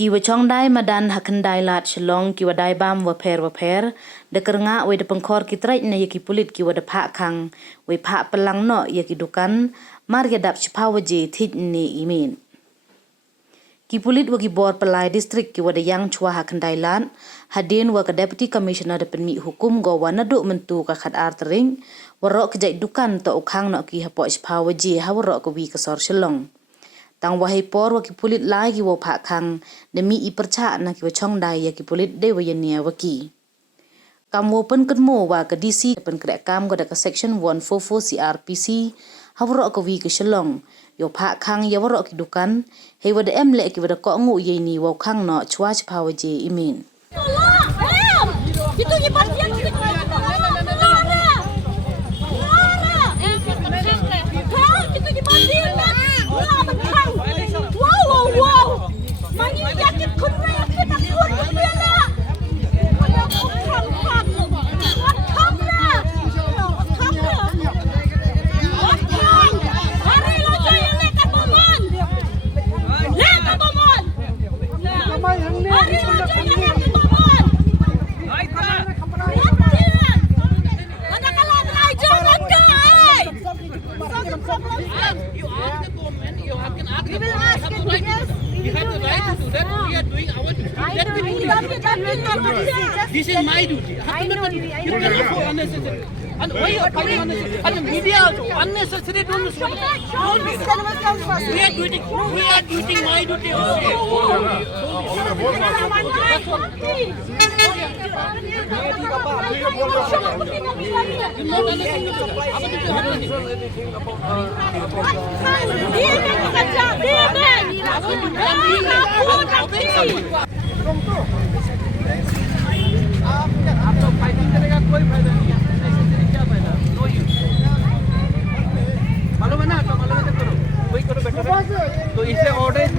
kiwa chongdai madan Khyndailad shalong kiwa dai baam waper dekernga we de pengkor kitrai na yaki pulit kiwa de phah khang we phah pelang no yaki dukan mar yadap chpa waje thit ni imin ki pulit wagi bor pelai distrik kiwa de yang chua Khyndailad hadien wa ka deputy commissioner de penmi hukum go wana du mentu ka khat artering warok kejai dukan to khang no ki hapo chpa waje hawro ko wi kasor shalong tang wahai por waki pulit lagi wo phah khang demi i pyrchah na kiwa chongdai yaki pulit de wayania waki kam wo pen kenmo wa ka DC pen krek kam go da ka section 144 CRPC hawro ko wi ka shalong yo phah khang ya waro ki dukan he wa de em le ki wa da ko ngu ye ni wo khang no chwa chpa waje imin itu ni pasien This is my duty. You cannot go unnecessary. And why you are coming unnecessary? And the media also unnecessary. Don't be. We are doing my duty also. आप लोग फाइटिंग करेगा कोई फायदा नहीं है नेसेसरी क्या फायदा no use मालूम है ना तो मालूम है तो करो वही करो बेटर है तो इसलिए ऑर्डर